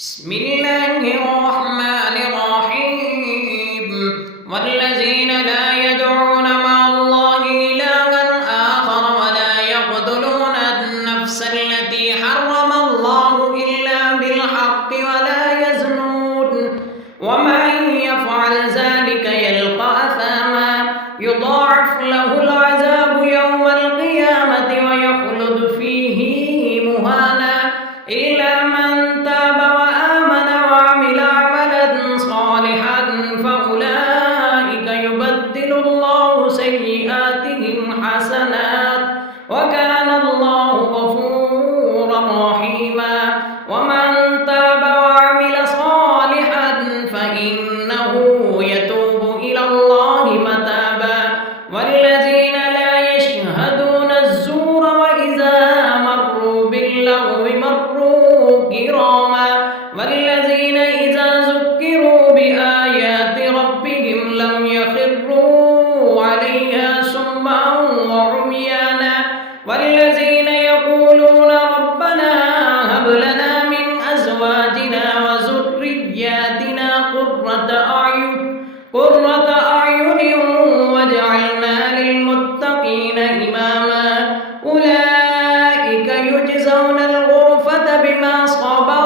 بسم الله الرحمن الرحيم والذين لا يدعون مع الله إلها آخر ولا يقتلون النفس التي حرم الله إلا بالحق ولا يزنون ومن يفعل ذلك يلقى أثاما يضاعف له العذاب يوم القيامة ويخلد فيه مهانا إلا من تاب وآمن وعمل عملا صالحا فأولئك يبدل الله سيئاتهم حسنات وكان الله غفورا رحيما ومن تاب وعمل صالحا فإنه يتوب إلى الله متابا والذين لا يشهدون الزور وإذا مروا باللغو مروا كراما والذين إذا ذكروا بآيات ربهم لم يخروا عليها سما وعميانا والذين يقولون ربنا هب لنا من أزواجنا وذرياتنا قرة أعين واجعلنا للمتقين إماما أولئك يجزون الغرفة بما صبروا